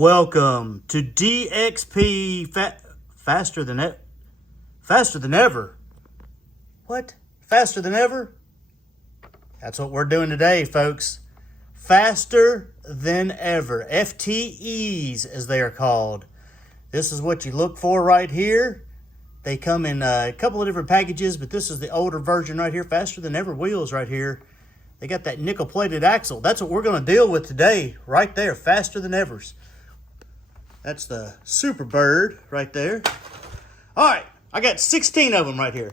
Welcome to DXP faster than ever. What? Faster than ever? That's what we're doing today, folks. Faster than ever. FTEs, as they are called. This is what you look for right here. They come in a couple of different packages, but this is the older version right here. Faster than ever wheels right here. They got that nickel-plated axle. That's what we're going to deal with today, right there. Faster than evers. That's the Super Bird right there. All right, I got 16 of them right here.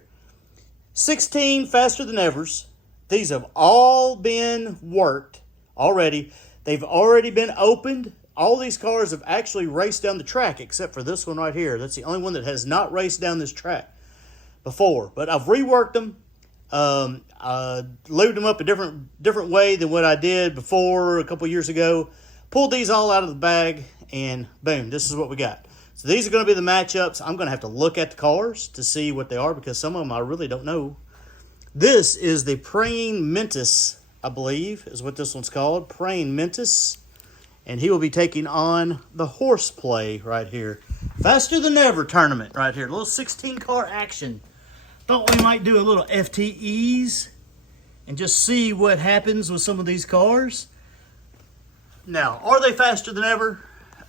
16 faster than evers. These have all been worked already. They've already been opened. All these cars have actually raced down the track, except for this one right here. That's the only one that has not raced down this track before. But I've reworked them. Lubed them up a different way than what I did before a couple years ago. Pulled these all out of the bag, and boom, this is what we got. So these are going to be the matchups. I'm going to have to look at the cars to see what they are because some of them I really don't know. This is the Praying Mantis, I believe, is what this one's called. Praying Mantis. And he will be taking on the Horseplay right here. Faster than ever tournament right here. A little 16-car action. Thought we might do a little FTEs and just see what happens with some of these cars. Now, are they faster than ever?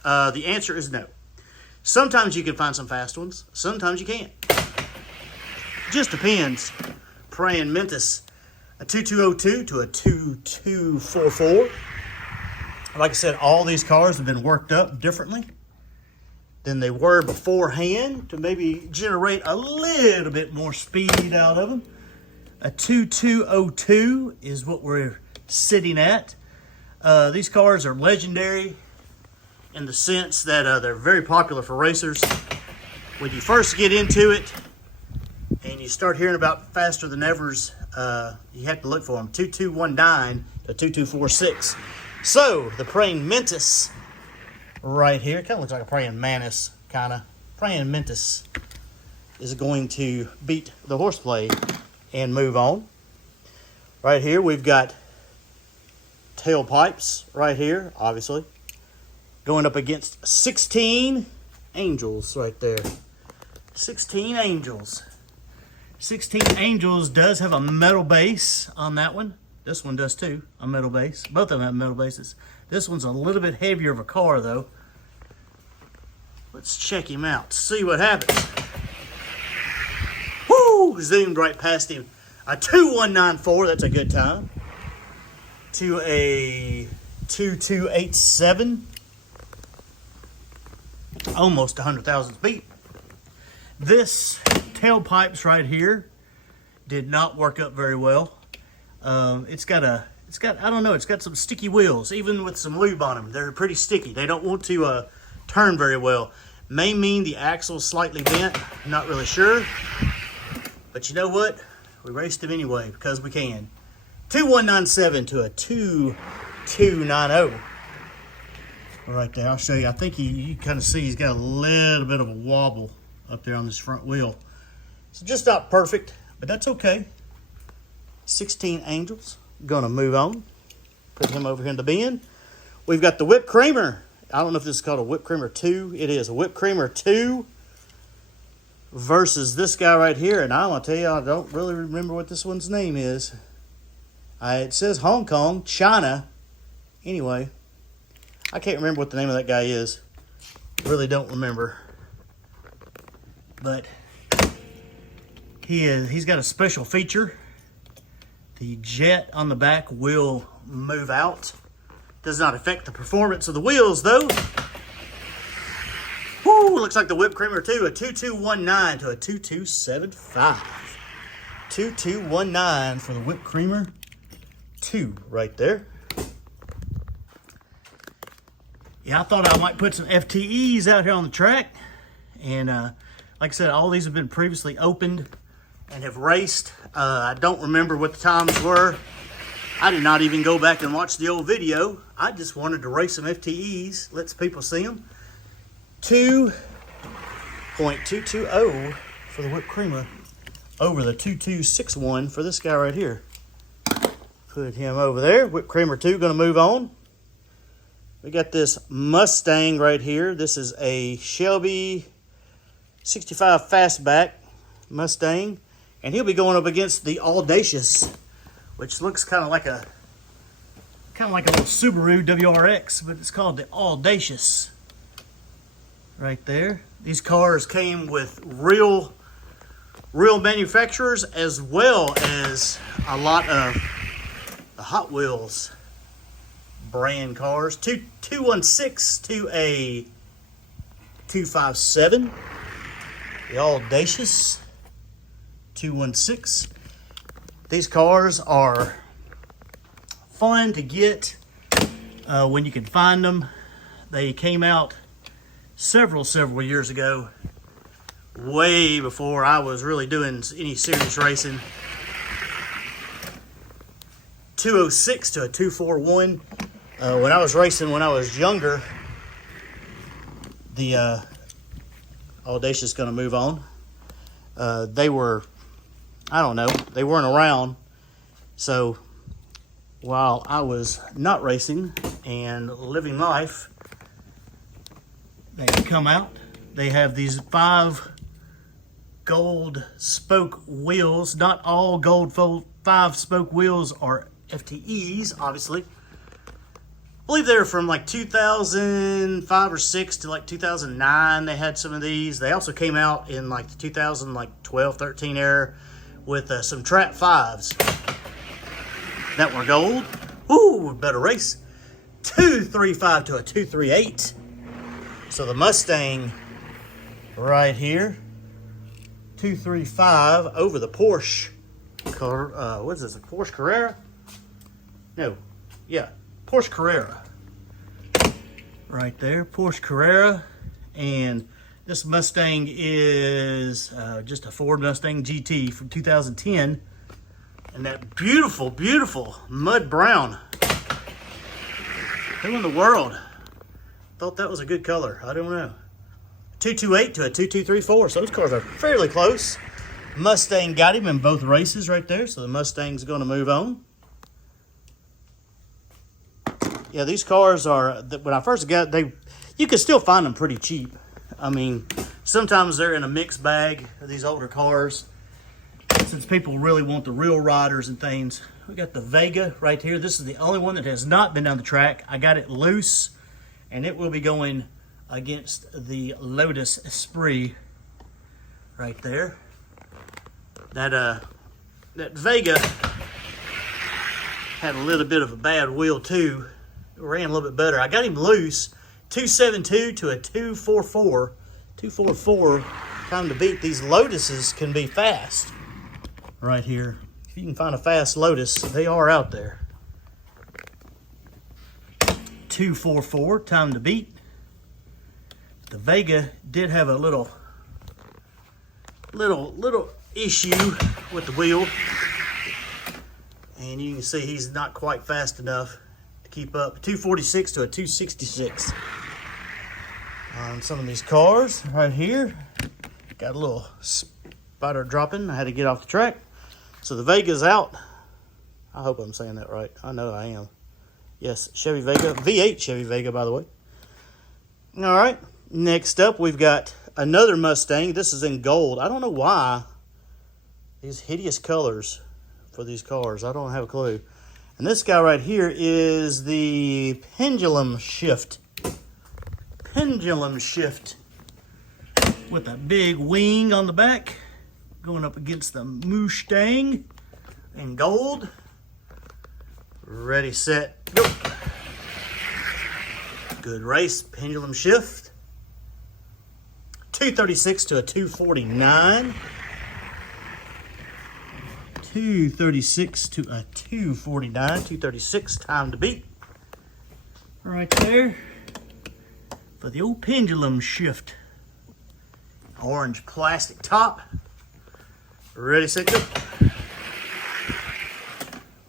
The answer is no. Sometimes you can find some fast ones. Sometimes you can't. Just depends. Praying Mantis, a 2202 to a 2244. Like I said, all these cars have been worked up differently than they were beforehand to maybe generate a little bit more speed out of them. A 2202 is what we're sitting at. These cars are legendary in the sense that they're very popular for racers. When you first get into it and you start hearing about faster than evers, you have to look for them. 2219 to 2246. So, the Praying Mantis right here, kind of looks like a Praying Mantis, kind of. Praying Mantis is going to beat the Horseplay and move on. Right here, we've got tailpipes right here, obviously. Going up against 16 Angels right there. 16 Angels. 16 Angels does have a metal base on that one. This one does too, a metal base. Both of them have metal bases. This one's a little bit heavier of a car though. Let's check him out, see what happens. Woo! Zoomed right past him. A 2194, that's a good time. To a 2287. Almost 100,000 feet. This tailpipes right here did not work up very well. It's got some sticky wheels, even with some lube on them. They're pretty sticky. They don't want to turn very well. May mean the axle's slightly bent. I'm not really sure. But you know what? We raced them anyway because we can. 2197 to a 2290. Right there, I'll show you. I think you kind of see he's got a little bit of a wobble up there on this front wheel. So just not perfect, but that's okay. 16 Angels. Gonna move on. Put him over here in the bin. We've got the Whip Creamer. I don't know if this is called a Whip Creamer 2. It is a Whip Creamer 2 versus this guy right here. And I'm gonna tell you, I don't really remember what this one's name is. It says Hong Kong, China. Anyway, I can't remember what the name of that guy is. Really don't remember. But he's got a special feature. The jet on the back will move out. Does not affect the performance of the wheels, though. Woo! Looks like the Whip Creamer 2, a 2219 to a 2275. 2219 for the Whip Creamer 2 right there. Yeah, I thought I might put some FTEs out here on the track. And like I said, all these have been previously opened and have raced. I don't remember what the times were. I did not even go back and watch the old video. I just wanted to race some FTEs, let some people see them. 2.220 for the Whip Creamer over the 2261 for this guy right here. Put him over there. Whip Creamer 2 going to move on. We got this Mustang right here. This is a Shelby 65 Fastback Mustang. And he'll be going up against the Audacious, which looks kind of like a little Subaru WRX, but it's called the Audacious. Right there. These cars came with real manufacturers, as well as a lot of the Hot Wheels brand cars. 216 to a 257. The Audacious 216. These cars are fun to get when you can find them. They came out several years ago, way before I was really doing any serious racing. 206 to a 241. When I was racing when I was younger, the Audacious is going to move on. They were, I don't know, they weren't around. So while I was not racing and living life, they come out. They have these 5 gold spoke wheels. Not all gold 5 spoke wheels are FTEs, obviously. I believe they were from like 2005 or 6 to like 2009. They had some of these. They also came out in like the 2012, 13 era with some Trap 5s that were gold. Ooh, better race. 235 to a 238. So the Mustang right here, 235 over the Porsche. What is this, a Porsche Carrera? No, yeah, Porsche Carrera. Right there, Porsche Carrera. And this Mustang is just a Ford Mustang GT from 2010. And that beautiful, beautiful mud brown. Who in the world thought that was a good color? I don't know. 228 to a 2234. So those cars are fairly close. Mustang got him in both races right there. So the Mustang's going to move on. Yeah, these cars are, when I first got, you can still find them pretty cheap. I mean, sometimes they're in a mixed bag of these older cars, since people really want the real riders and things. We got the Vega right here. This is the only one that has not been down the track. I got it loose, and it will be going against the Lotus Esprit right there. That Vega had a little bit of a bad wheel too. It ran a little bit better. I got him loose. 272 to a 244. 244 time to beat. These Lotuses can be fast right here. If you can find a fast Lotus, they are out there. 244 time to beat. The Vega did have a little issue with the wheel, and you can see he's not quite fast enough to keep up. 246 to a 266 on some of these cars right here. Got a little spider dropping. I had to get off the track. So the Vega's out. I hope I'm saying that right. I know I am. Yes, Chevy Vega. V8 Chevy Vega, by the way. All right. Next up, we've got another Mustang. This is in gold. I don't know why these hideous colors for these cars. I don't have a clue. And this guy right here is the Pendulum Shift. Pendulum Shift with a big wing on the back, going up against the Mustang in gold. Ready, set, go. Good race, Pendulum Shift. 236 to a 249. 236 to a 249. 236 time to beat. Right there for the old Pendulum Shift. Orange plastic top. Ready, set, go.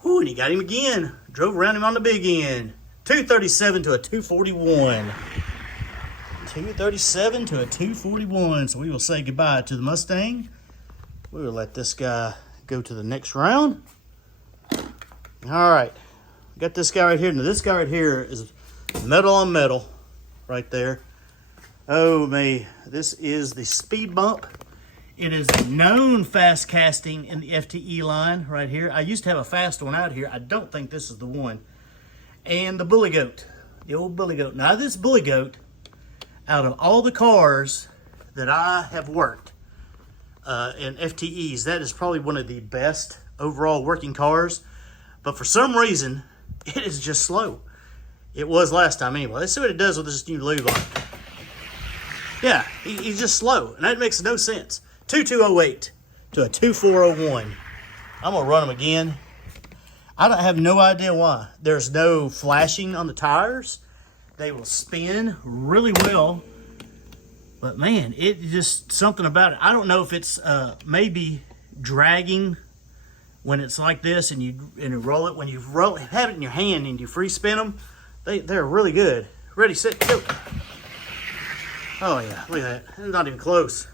Ooh, and he got him again. Drove around him on the big end. 237 to a 241. 237 to a 241. So we will say goodbye to the Mustang. We will let this guy go to the next round. All right. Got this guy right here. Now this guy right here is Metal on metal right there. Oh me, this is the speed bump. It is a known fast casting in the FTE line right here. I used to have a fast one out here. I don't think this is the one. And the bully goat, the old bully goat. Now this bully goat, out of all the cars that I have worked in FTEs, that is probably one of the best overall working cars. But for some reason, it is just slow. It was last time anyway. Let's see what it does with this new lube on it. Yeah, he's just slow, and that makes no sense. 2208 to a 2401. I'm gonna run them again. I have no idea why. There's no flashing on the tires. They will spin really well, but man, it just something about it. I don't know if it's maybe dragging when it's like this, and you roll it. When you have it in your hand and you free spin them, they're really good. Ready, set, go. Oh yeah, look at that. Not even close.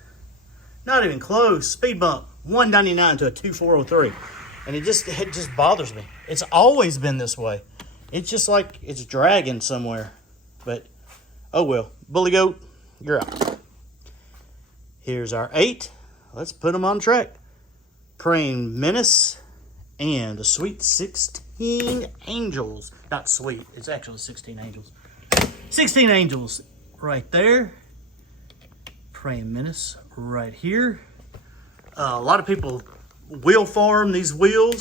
Not even close. Speed bump, 199 to a 2403. And it just bothers me. It's always been this way. It's just like it's dragging somewhere. But, oh well. Bully goat, you're out. Here's our 8. Let's put them on track. Praying Menace and the Sweet 16 Angels. Not sweet, it's actually 16 Angels. 16 Angels right there. Praying Menace right here. A lot of people wheel farm these wheels,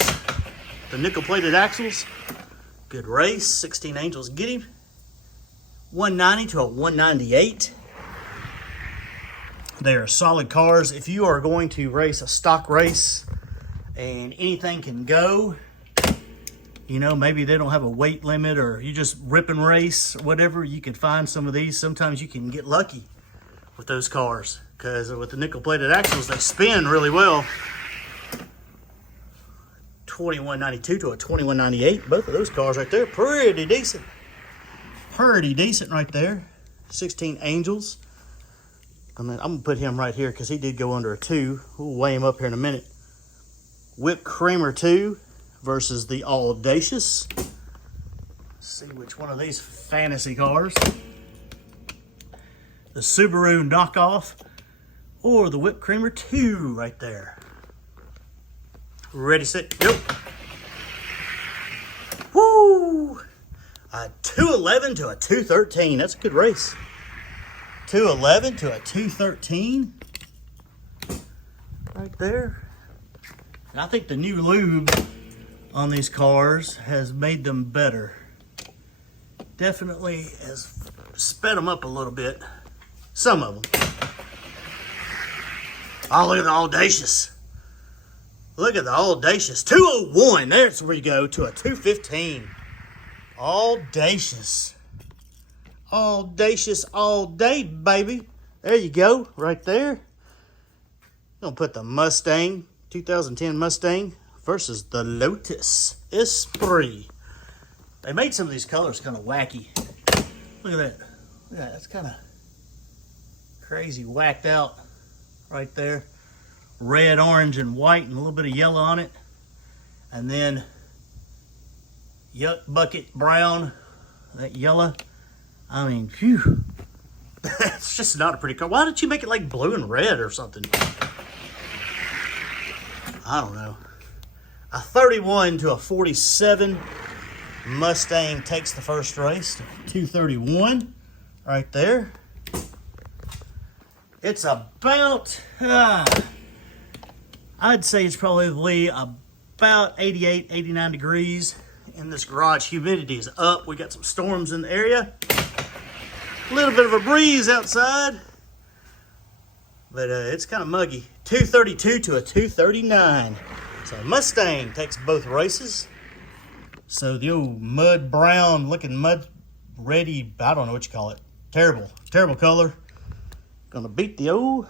the nickel plated axles. Good race. 16 Angels get him. 190 to a 198. They are solid cars. If you are going to race a stock race and anything can go, you know, maybe they don't have a weight limit, or you just rip and race or whatever, you can find some of these. Sometimes you can get lucky with those cars, because with the nickel plated axles, they spin really well. 2192 to a 2198. Both of those cars right there, pretty decent. Pretty decent right there. 16 Angels. I'm gonna put him right here because he did go under a 2. We'll weigh him up here in a minute. Whip Creamer 2 versus the Audacious. Let's see which one of these fantasy cars. The Subaru knockoff or the Whip Creamer 2 right there. Ready, set, go. Woo! A 211 to a 213. That's a good race. 211 to a 213. Right there. And I think the new lube on these cars has made them better. Definitely has sped them up a little bit. Some of them. Oh, look at the Audacious. Look at the Audacious. 201. There's where you go to a 215. Audacious. Audacious all day, baby. There you go, right there. Gonna put the Mustang, 2010 Mustang versus the Lotus Esprit. They made some of these colors kind of wacky. Look at that. Look at that. That's kind of crazy, whacked out right there. Red, orange, and white, and a little bit of yellow on it. And then Yuck Bucket brown, that yellow. I mean, phew. It's just not a pretty car. Why don't you make it like blue and red or something? I don't know. A 31 to a 47. Mustang takes the first race. 231 right there. It's about, I'd say it's probably about 88, 89 degrees in this garage. Humidity is up. We got some storms in the area. A little bit of a breeze outside, but it's kind of muggy. 232 to a 239. So Mustang takes both races. So the old mud brown looking mud ready, I don't know what you call it. Terrible, terrible color. Gonna beat the old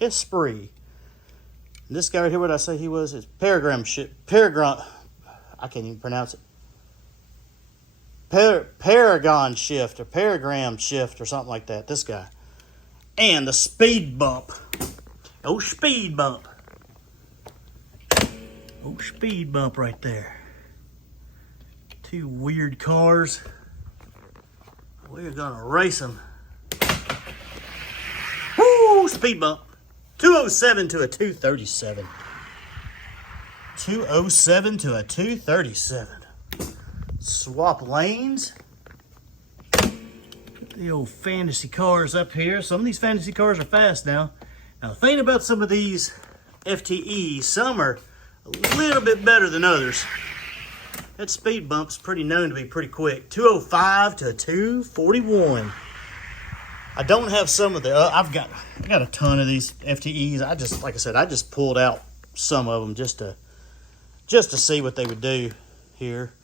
Esprit. And this guy right here, what did I say he was? It's Paragon, I can't even pronounce it. Paragon Shift or Paragram Shift or something like that. This guy. And the Speed Bump. Oh, Speed Bump. Oh, Speed Bump right there. Two weird cars. we're gonna race them. Woo! Speed bump. 207 to a 237. 207 to a 237. Swap lanes. Get the old fantasy cars up here. Some of these fantasy cars are fast now. Now the thing about some of these FTEs, some are a little bit better than others. That speed bump's pretty known to be pretty quick. 205 to a 241. I don't have some of the. I got a ton of these FTEs. Like I said, I just pulled out some of them just to see what they would do here,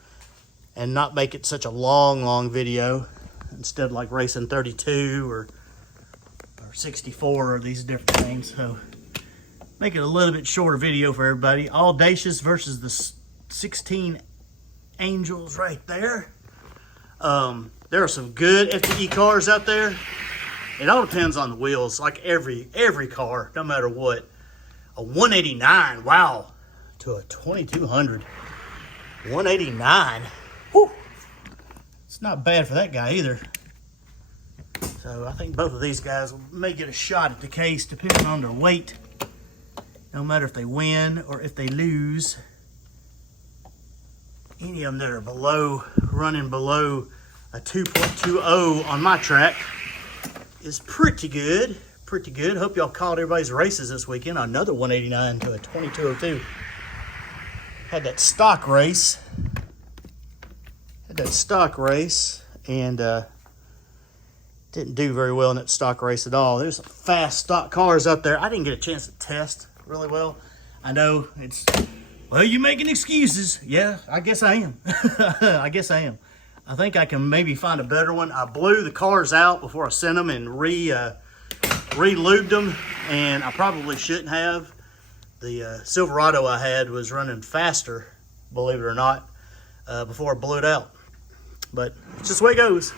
and not make it such a long video. Instead of like racing 32 or 64 or these different things. So make it a little bit shorter video for everybody. Audacious versus the 16 Angels right there. There are some good FTE cars out there. It all depends on the wheels, like every car, no matter what. A 189, wow, to a 2200. 189, whew. It's not bad for that guy either. So I think both of these guys may get a shot at the case depending on their weight. No matter if they win or if they lose. Any of them that are running below a 2.20 on my track is pretty good. Pretty good. Hope y'all caught everybody's races this weekend. Another 189 to a 2202. Had that stock race. And didn't do very well in that stock race at all. There's some fast stock cars up there. I didn't get a chance to test really well. I know it's, well, you're making excuses. Yeah, I guess I am. I think I can maybe find a better one. I blew the cars out before I sent them and re-lubed them, and I probably shouldn't have. The Silverado I had was running faster, believe it or not, before I blew it out. But it's just the way it goes.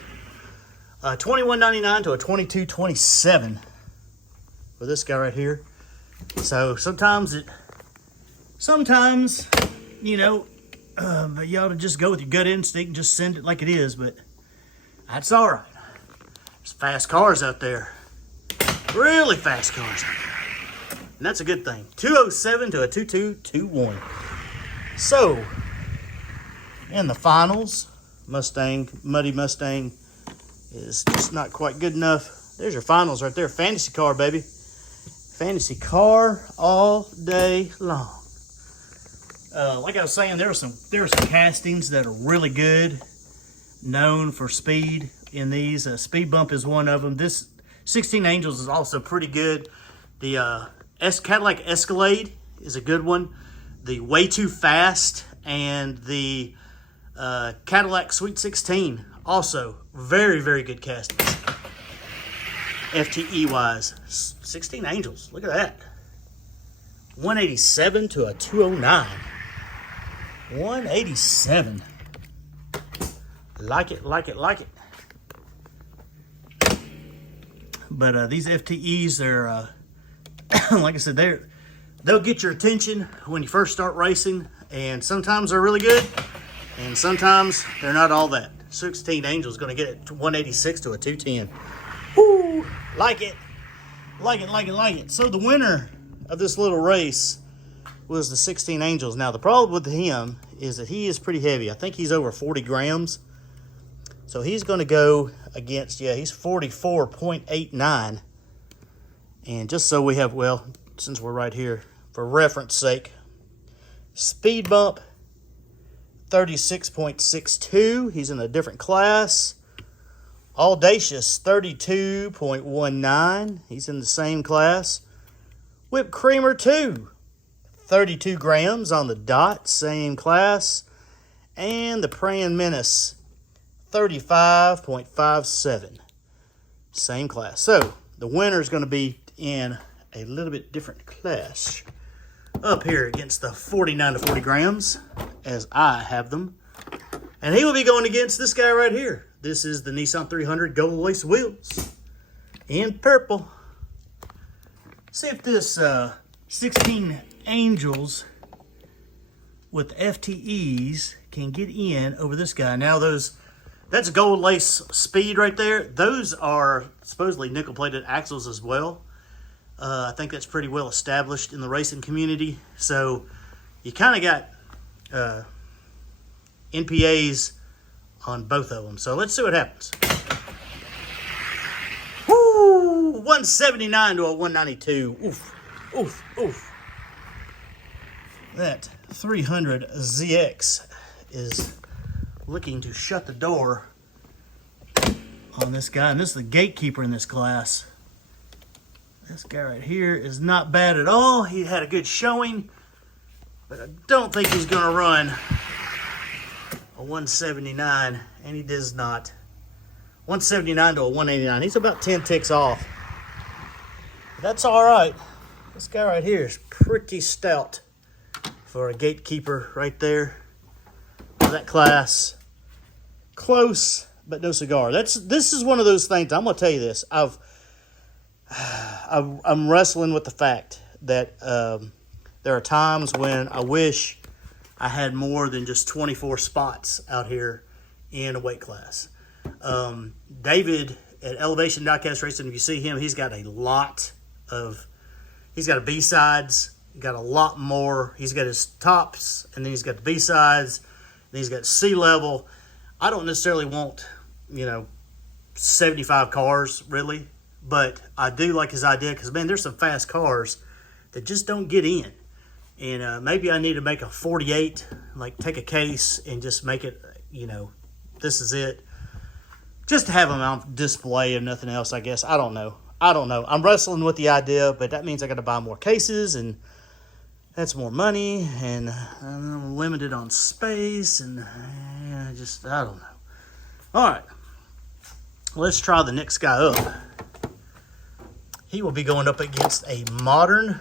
2199 to a 2227 for this guy right here. So sometimes, you know, but you ought to just go with your gut instinct and just send it like it is. But that's all right. There's fast cars out there, really fast cars out there, and that's a good thing. 207 to a 2221. So in the finals, Muddy Mustang is just not quite good enough. There's your finals right there. Fantasy car, baby. Fantasy car all day long. Like I was saying, there are some castings that are really good, known for speed in these. Speed Bump is one of them. This 16 Angels is also pretty good. The Cadillac Escalade is a good one. The Way Too Fast and the Cadillac Sweet 16, also very, very good castings. FTE wise, 16 Angels, look at that. 187 to a 209. 187. Like it. But these FTEs, they're like I said, they'll get your attention when you first start racing, and sometimes they're really good, and sometimes they're not all that. 16 Angels going to get it 186 to a 210. Woo! Like it. So the winner of this little race was the 16 Angels. Now the problem with him is that he is pretty heavy. I think he's over 40 grams. So he's going to go against, he's 44.89. And just so we have, well, since we're right here, for reference sake, Speed Bump, 36.62. He's in a different class. Audacious, 32.19. He's in the same class. Whipped Creamer 2, 32 grams on the dot, same class. And the Praying Menace, 35.57, same class. So the winner is going to be in a little bit different class up here against the 49 to 40 grams, as I have them. And he will be going against this guy right here. This is the Nissan 300 Gold Lace Wheels in purple. See if this 16 Angels with FTEs can get in over this guy. Now those That's gold lace speed right there. Those are supposedly nickel-plated axles as well. I think that's pretty well established in the racing community. So you kind of got NPAs on both of them. So let's see what happens. Woo! 179 to a 192. Oof, oof, oof. That 300 ZX is looking to shut the door on this guy. And this is the Gatekeeper in this class. This guy right here is not bad at all. He had a good showing, but I don't think he's going to run a 179, and he does not. 179 to a 189. He's about 10 ticks off. That's all right. This guy right here is pretty stout for a Gatekeeper right there. That class, close but no cigar. This is one of those things. I'm gonna tell you this. I'm wrestling with the fact that there are times when I wish I had more than just 24 spots out here in a weight class. David at Elevation Diecast Racing, if you see him, he's got a B-sides, got a lot more. He's got his tops, and then he's got the B-sides, and he's got C-level. I don't necessarily want, 75 cars, really, but I do like his idea because, man, there's some fast cars that just don't get in. And maybe I need to make a 48, like take a case and just make it, this is it. Just to have them on display and nothing else, I guess. I don't know. I'm wrestling with the idea, but that means I got to buy more cases, and that's more money, and I'm limited on space, and I don't know. All right. Let's try the next guy up. He will be going up against a modern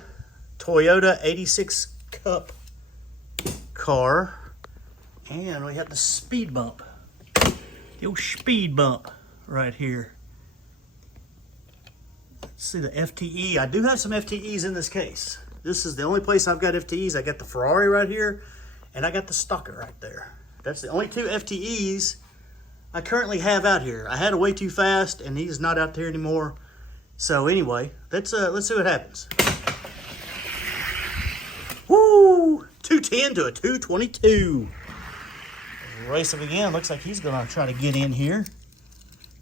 Toyota 86 Cup car. And we have the speed bump. The old speed bump right here. Let's see the FTE. I do have some FTEs in this case. This is the only place I've got FTEs. I got the Ferrari right here, and I got the Stalker right there. That's the only two FTEs I currently have out here. I had a Way Too Fast, and he's not out there anymore. So anyway, let's see what happens. Woo! 210 to a 222. Race him again. Looks like he's going to try to get in here.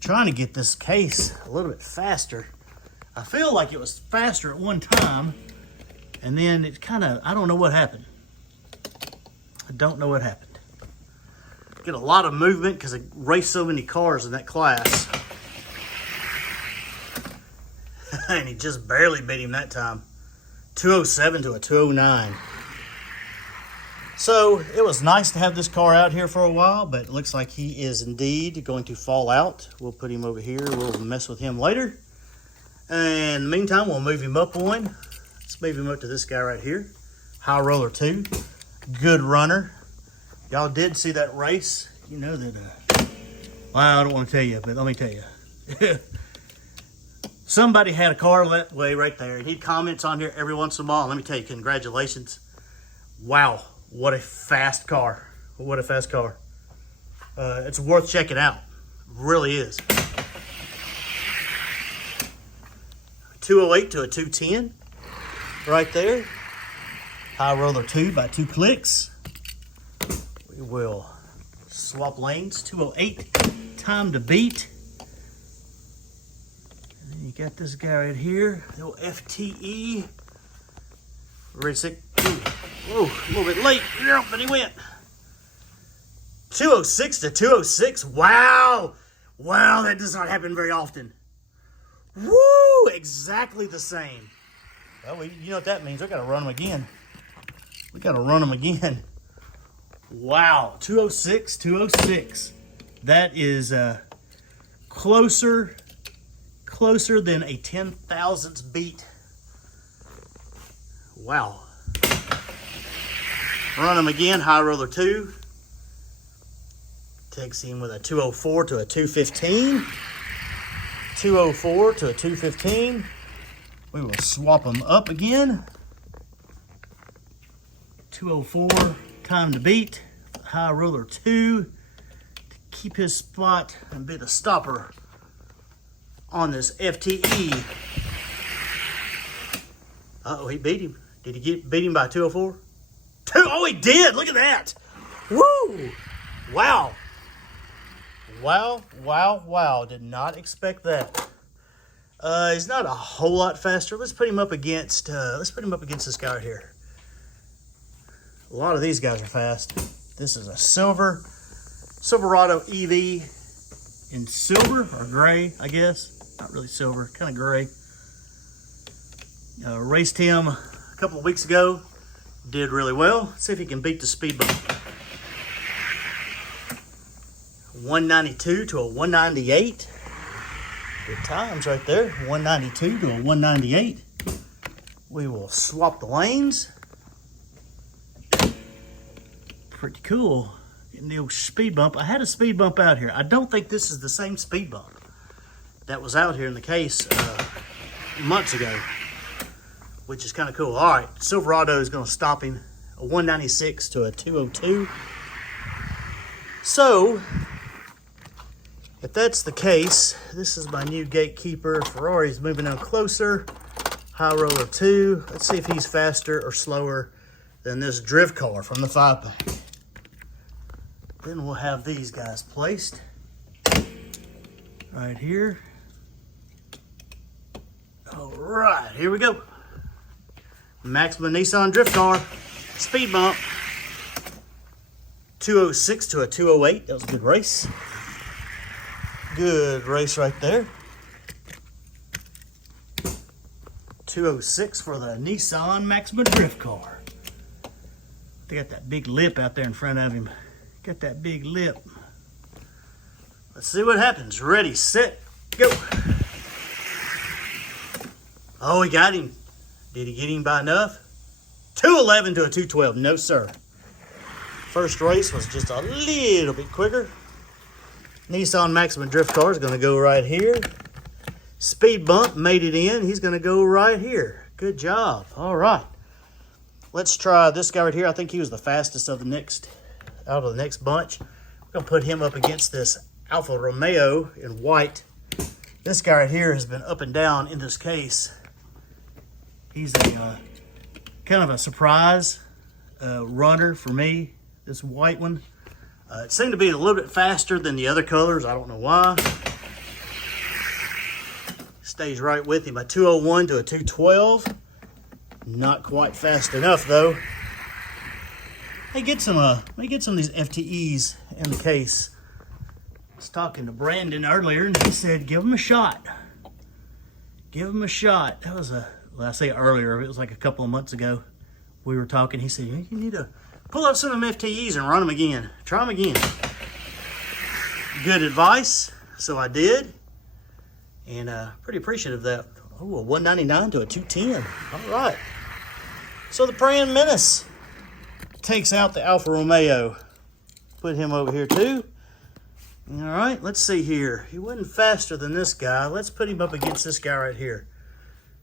Trying to get this case a little bit faster. I feel like it was faster at one time, and then it kind of, I don't know what happened. I don't know what happened. Get a lot of movement because I raced so many cars in that class. And he just barely beat him that time. 207 to a 209. So it was nice to have this car out here for a while, but it looks like he is indeed going to fall out. We'll put him over here. We'll mess with him later. And in the meantime, we'll move him up one. Let's move him up to this guy right here. High Roller 2. Good runner. Y'all did see that race. You know that, well, I don't want to tell you, but let me tell you. Somebody had a car that way right there, and he comments on here every once in a while. Let me tell you, congratulations. Wow, what a fast car. What a fast car. It's worth checking out. It really is. 208 to a 210 right there. High Roller 2 by 2 clicks. We will swap lanes. 208, time to beat. And then you got this guy right here, the old FTE. Ready, set, whoa, a little bit late, but he went. 206 to 206. Wow. Wow, that does not happen very often. Woo, exactly the same. Well, you know what that means. We got to run them again. Wow, 206, 206. That is closer than a 10,000ths beat. Wow. Run him again, High Roller 2. Takes him with a 204 to a 215. 204 to a 215. We will swap them up again. 204, time to beat. High Roller 2. keep his spot and be the stopper on this FTE. Uh-oh, he beat him. Did he beat him by 204? Oh, he did. Look at that. Woo! Wow. Wow, wow, wow. Did not expect that. He's not a whole lot faster. Let's put him up against this guy right here. A lot of these guys are fast. This is a Silverado EV in silver or gray, I guess. Not really silver, kind of gray. Raced him a couple of weeks ago. Did really well. Let's see if he can beat the speed bump. 192 to a 198. Good times right there. 192 to a 198. We will swap the lanes. Pretty cool. Getting the old speed bump. I had a speed bump out here. I don't think this is the same speed bump that was out here in the case months ago, which is kind of cool. All right, Silverado is going to stop him. A 196 to a 202. So, if that's the case, this is my new Gatekeeper. Ferrari's moving on closer. High Roller 2. Let's see if he's faster or slower than this drift car from the 5-pack. Then we'll have these guys placed right here. All right, here we go. Maximum Nissan drift car, speed bump. 206 to a 208. That was a good race. Good race right there. 206 for the Nissan Maximum drift car. They got that big lip out there in front of him. Got that big lip. Let's see what happens. Ready, set, go. Oh, he got him. Did he get him by enough? 211 to a 212. No, sir. First race was just a little bit quicker. Nissan Maximum drift car is going to go right here. Speed bump made it in. He's going to go right here. Good job. All right. Let's try this guy right here. I think he was the fastest of the next bunch. We're going to put him up against this Alfa Romeo in white. This guy right here has been up and down in this case. He's a kind of a surprise runner for me, this white one. It seemed to be a little bit faster than the other colors. I don't know why. Stays right with him. A 201 to a 212. Not quite fast enough, though. They get some of these FTEs in the case. I was talking to Brandon earlier, and he said, give him a shot. Give him a shot. That was well, I say earlier, it was like a couple of months ago. We were talking. He said, you need to pull up some of them FTEs and run them again. Try them again. Good advice. So I did. And pretty appreciative of that. Oh, a 199 to a 210. All right. So the Praying Menace takes out the Alfa Romeo. Put him over here too. All right, let's see here. He wasn't faster than this guy. Let's put him up against this guy right here.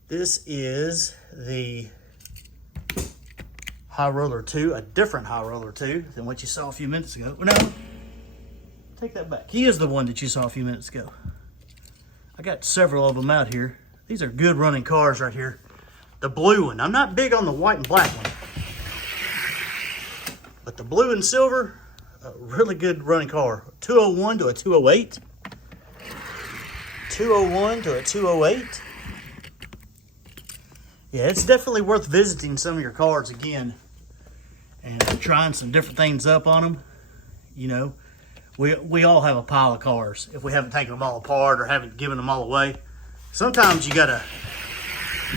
This is the High Roller 2, a different High Roller 2 than what you saw a few minutes ago. No, take that back. He is the one that you saw a few minutes ago. I got several of them out here. These are good running cars right here. The blue one. I'm not big on the white and black one. But the blue and silver, a really good running car. 201 to a 208. 201 to a 208. Yeah, it's definitely worth visiting some of your cars again and trying some different things up on them. You know, we all have a pile of cars if we haven't taken them all apart or haven't given them all away. Sometimes you gotta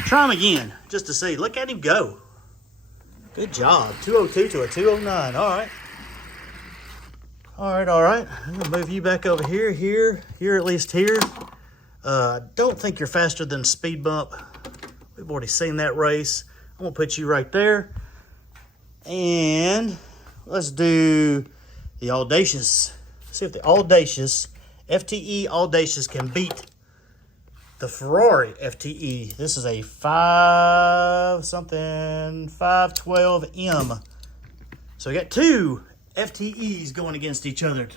try them again just to see. Look at him go. Good job. 202 to a 209. All right. All right. I'm gonna move you back over here, at least here. Don't think you're faster than speed bump. We've already seen that race. I'm gonna put you right there. And let's do the Audacious. See if the Audacious, FTE Audacious can beat the Ferrari FTE. This is a 512M. So we got two FTEs going against each other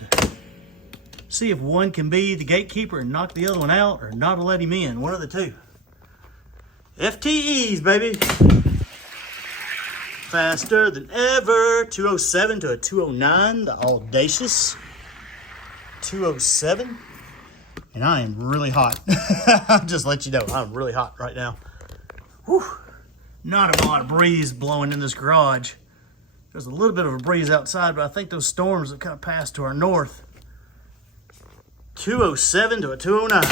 See if one can be the gatekeeper and knock the other one out, or not let him in. One of the two. FTEs, baby. Faster than ever. 207 to a 209. The audacious 207. And I am really hot. I'll just let you know, I'm really hot right now. Whew. Not a lot of breeze blowing in this garage. There's a little bit of a breeze outside, but I think those storms have kind of passed to our north. 207 to a 209.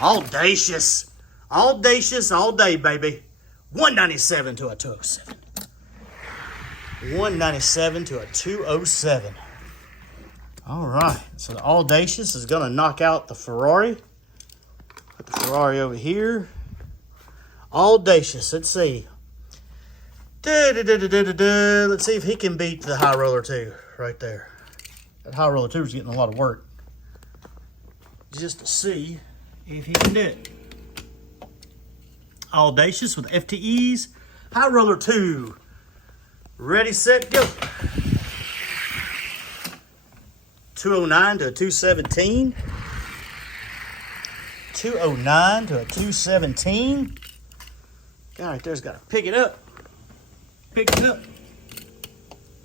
Audacious. Audacious all day, baby. 197 to a 207. 197 to a 207. All right. So the Audacious is going to knock out the Ferrari. Put the Ferrari over here. Audacious. Let's see. Let's see if he can beat the High Roller 2 right there. That High Roller 2 is getting a lot of work. Just to see if he can do it. Audacious with FTEs. High Roller 2. Ready, set, go. 209 to a 217. 209 to a 217. Guy right there's got to pick it up. Pick it up.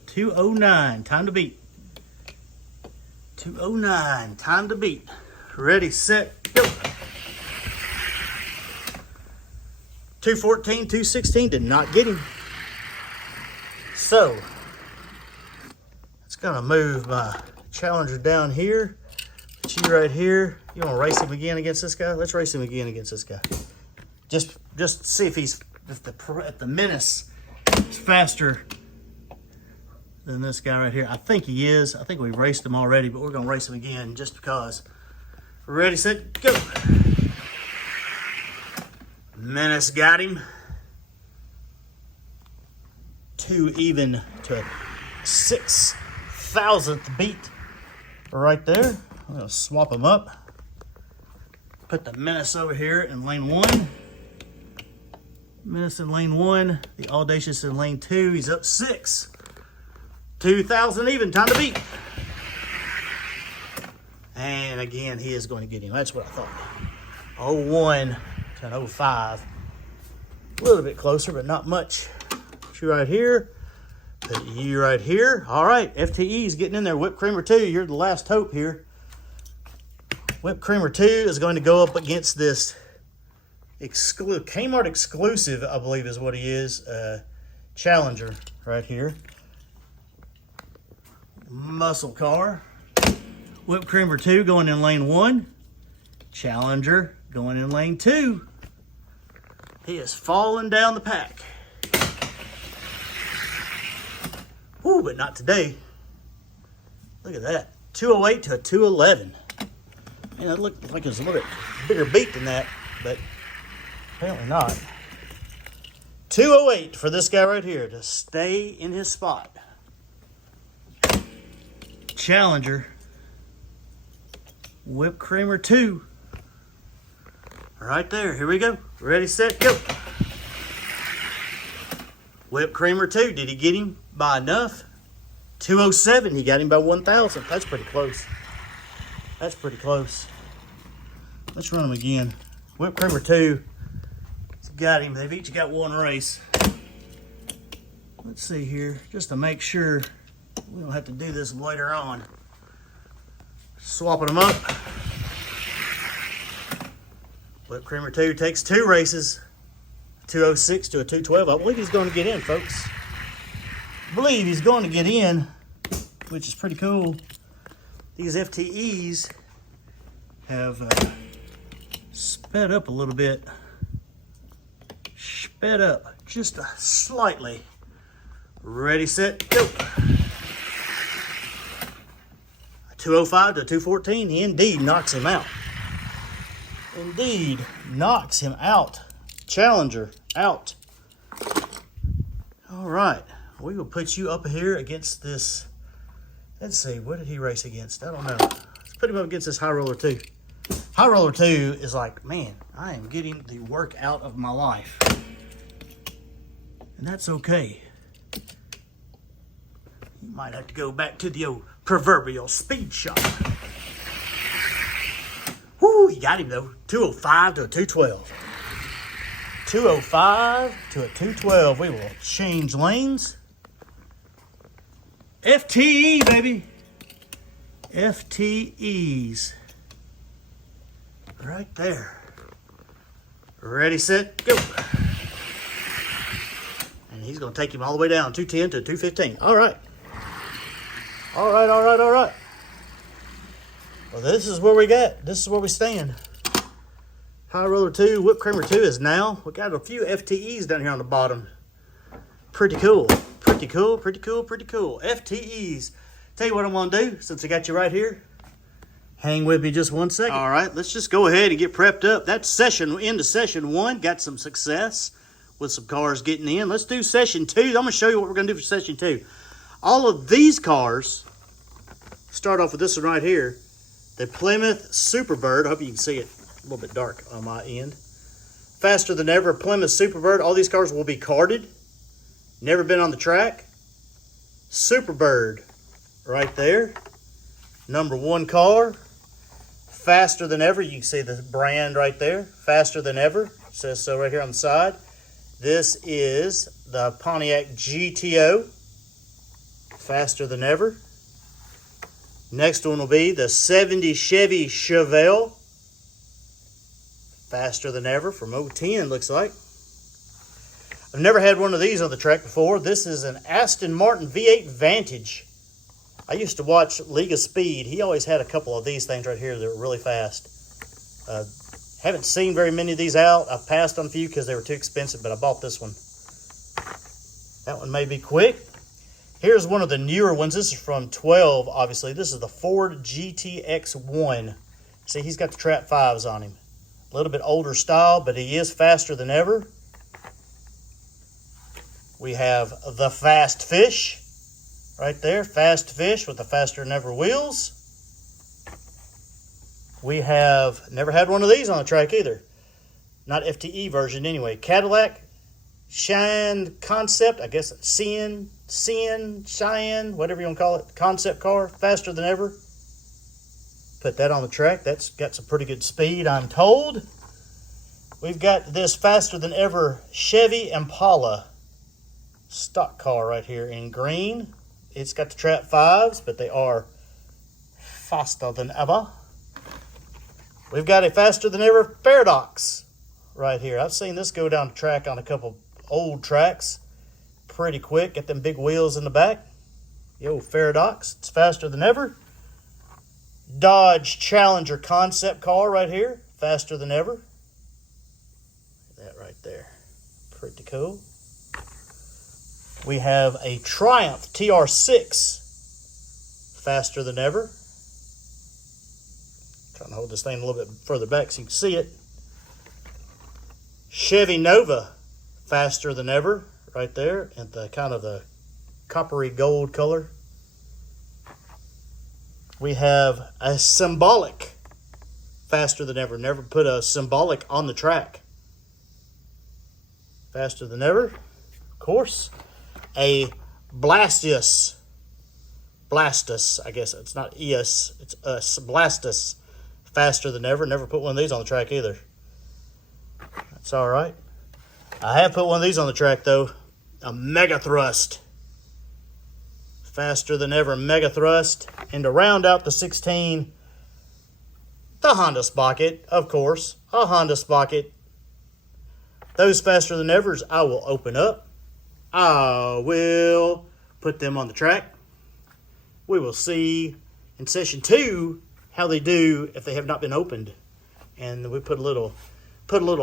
209. Time to beat. 209. Time to beat. Ready, set, go. 214, 216 did not get him. So, it's going to move my Challenger down here. Put you right here. You want to race him again against this guy? Let's race him again against this guy. Just see if the Menace is faster than this guy right here. I think he is. I think we've raced him already, but we're going to race him again just because. Ready, set, go. Menace got him. 2 even to a 6,000th beat right there. I'm going to swap them up. Put the Menace over here in lane 1. Menace in lane 1. The Audacious in lane 2. He's up 6. 2,000 even. Time to beat. And again, he is going to get him. That's what I thought. 01 to an 05. A little bit closer, but not much. Put you right here. Put you right here. All right, FTE is getting in there. Whipped Creamer 2, you're the last hope here. Whipped Creamer 2 is going to go up against this Kmart exclusive, I believe is what he is. Challenger right here. Muscle car. Whipped Creamer 2 going in lane 1. Challenger going in lane 2. He is falling down the pack. Ooh, but not today. Look at that. 208 to a 211. Man, that looked like it was a little bit bigger beat than that, but apparently not. 208 for this guy right here to stay in his spot. Challenger. Whipped Creamer 2. Right there. Here we go. Ready, set, go. Whipped Creamer 2. Did he get him by enough? 207. He got him by 1,000. That's pretty close. That's pretty close. Let's run them again. Whipped Creamer 2. Got him. They've each got one race. Let's see here. Just to make sure we don't have to do this later on. Swapping them up. Whipped Creamer 2 takes 2 races. 206 to a 212. I believe he's going to get in, folks. I believe he's going to get in, which is pretty cool. These FTEs have sped up a little bit. Sped up just slightly. Ready, set, go. 205 to 214. He indeed knocks him out. Indeed knocks him out. Challenger out. All right. We will put you up here against this. Let's see. What did he race against? I don't know. Let's put him up against this High Roller 2. High Roller 2 is like, man, I am getting the work out of my life. And that's okay. You might have to go back to the old proverbial speed shot. Whoo, you got him though. 205 to a 212. 205 to a 212. We will change lanes. FTE, baby. FTEs. Right there. Ready, set, go. And he's going to take him all the way down, 210 to 215. All right. All right, all right, all right. Well, this is where we got. This is where we stand. High Roller 2, Whip Creamer 2 is now. We got a few FTEs down here on the bottom. Pretty cool. Pretty cool, pretty cool, pretty cool. FTEs. Tell you what I'm going to do, since I got you right here. Hang with me just 1 second. All right, let's just go ahead and get prepped up. That's into session 1. Got some success with some cars getting in. Let's do session 2. I'm going to show you what we're going to do for session 2. All of these cars, start off with this one right here. The Plymouth Superbird. I hope you can see it a little bit dark on my end. Faster than ever, Plymouth Superbird. All these cars will be carded. Never been on the track. Superbird right there. Number 1 car. Faster than ever. You can see the brand right there. Faster than ever. It says so right here on the side. This is the Pontiac GTO. Faster than ever. Next one will be the 70 Chevy Chevelle. Faster than ever from 010, looks like. I've never had one of these on the track before. This is an Aston Martin V8 Vantage. I used to watch League of Speed. He always had a couple of these things right here that were really fast. Haven't seen very many of these out. I've passed on a few because they were too expensive, but I bought this one. That one may be quick. Here's one of the newer ones. This is from 12, obviously. This is the Ford GTX-1. See, he's got the Trap 5s on him. A little bit older style, but he is faster than ever. We have the Fast Fish. Right there, Fast Fish with the faster than ever wheels. We have never had one of these on the track either. Not FTE version anyway. Cadillac Cheyenne Concept, I guess Cheyenne, whatever you want to call it. Concept car, faster than ever. Put that on the track. That's got some pretty good speed, I'm told. We've got this faster than ever Chevy Impala stock car right here in green. It's got the Trap 5s, but they are faster than ever. We've got a faster than ever Paradox right here. I've seen this go down the track on a couple old tracks. Pretty quick. Got them big wheels in the back. Yo, Paradox. It's faster than ever. Dodge Challenger concept car right here. Faster than ever. That right there. Pretty cool. We have a Triumph TR6, faster than ever. Trying to hold this thing a little bit further back so you can see it. Chevy Nova, faster than ever, right there, and the kind of the coppery gold color. We have a Symbolic, faster than ever. Never put a Symbolic on the track. Faster than ever, of course. A Blastus, I guess it's not ES, it's us, Blastus, faster than ever. Never put one of these on the track either. That's all right. I have put one of these on the track though, a Mega Thrust, faster than ever, Mega Thrust. And to round out the 16, the Honda Sprocket, of course, a Honda Sprocket. Those faster than evers I will open up. I will put them on the track. We will see in session 2 how they do if they have not been opened. And we put a little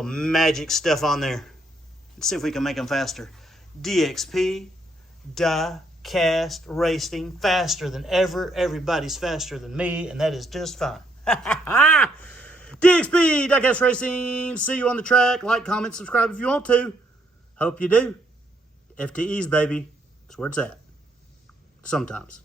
magic stuff on there. Let's see if we can make them faster. DXP, Die Cast Racing, faster than ever. Everybody's faster than me, and that is just fine. DXP, Die Cast Racing. See you on the track. Like, comment, subscribe if you want to. Hope you do. FTEs, baby. That's where it's at. Sometimes.